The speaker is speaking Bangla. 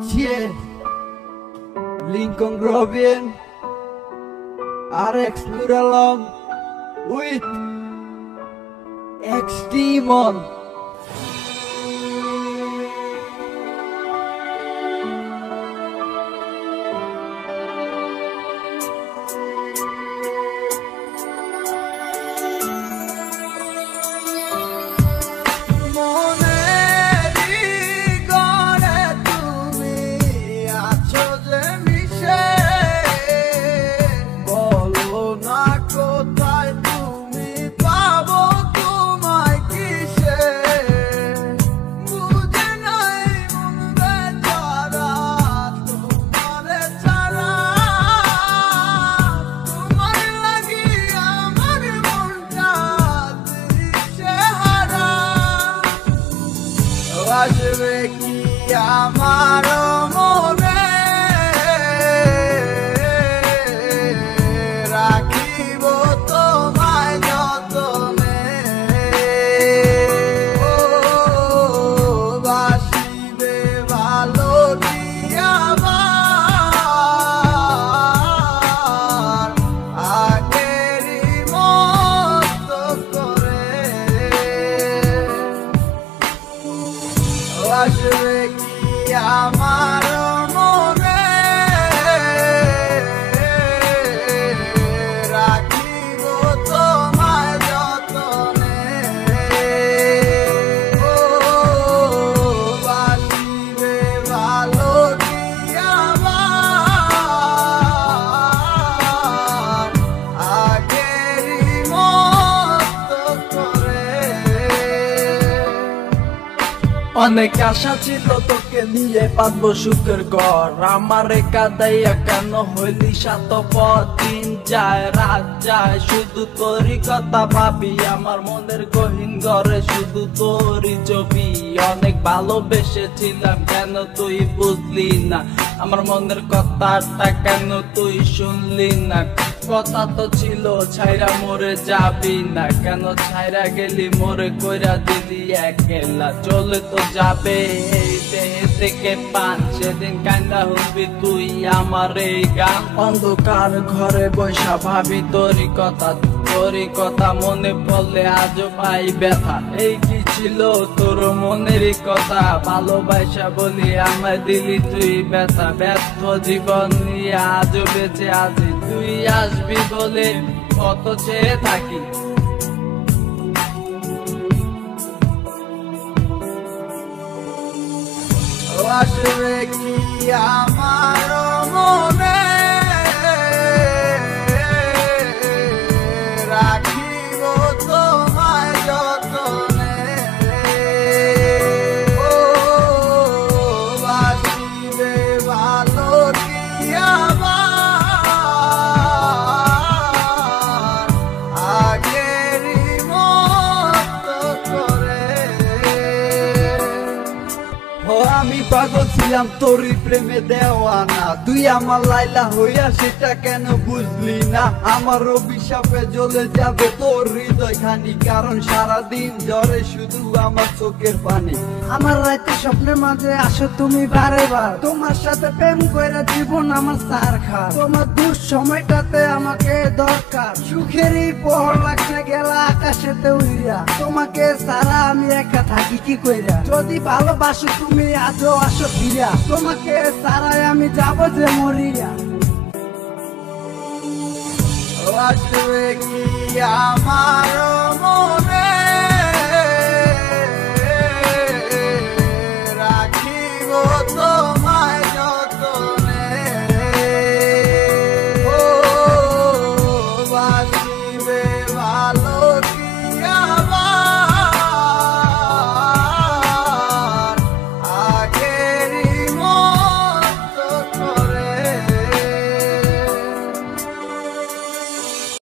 Yeah, Lincoln Robin, RX Pluralong with X Demon. আসবে কি আমার মনে রাখিব তোমায় যতনে বাসিবে ভালো কি আমার আগেরই মতো করে আসবে কি আমার মনে রাখিব তোমায় যতনে বাসিবে ভালো কি আমার আগেরই মতো করে। অনেক আশা ছিল তোকে নিয়ে পাতবো সুখের ঘর, আমারে কাদাইয়া কেন হইলি স্বার্থপর। দিন যায় রাত যায় শুধু তোরই কথা ভাবি, আমার মনের গহীন ঘরে শুধু তোরই ছবি। অনেক ভালোবেসেছিলাম কেন তুই বুঝলি না, আমার মনের কথাটা কেন তুই শুনলি না। কথা তো ছিল ছাইরা মরে যাবি না, কেন ছাইরা গেলি মোরে কইরা দিলি একলা। চলে তো যাবে এই দেহে থেকে পান, সেদিন কান্দা হবি তুই আমার এই গান। অন্ধকার ঘরে বৈশা ভাবি তোরই কথা মনে পড়লে আজও পাই ব্যথা। এই কি ছিল তোর মনেরই কথা, ভালোবাসা বলি আমায় দিলি তুই ব্যথা। ব্যর্থ জীবন নিয়ে আজও বেঁচে আছি, তুই আসবি বলে কত চেয়ে থাকি। আসবে কি আমার মনে রাখিব তোমায় যতনে বাসিবে ভালো কি আমার আগেরই মতো করে। আমি পাগল ছিলাম তোরই প্রেমে দেওয়ানা, তুই আমার লাইলা হইয়া সেটা কেন বুঝলি না। আমার অভিশাপে জ্বলে যাবে তোর হৃদয় খানি, কারণ সারাদিন জ্বরে শুধু আমার চোখের পানি। আমার রাতে স্বপ্নের মাঝে আসো তুমি বারে বার, তোমার সাথে প্রেম কইরা জীবন আমার সার খা। তোমার দূর সময়টাতে আমাকে দরকার, সুখেরই পহর লাগছে গেলা আকাশেতে উইরা। তোমাকে সারা আমি একা থাকি কি কইরা, যদি ভালোবাসো তুমি আজও আসো ফিরা। তোমাকে সারাই আমি যাব যে মরিয়া। আসবে কি আমার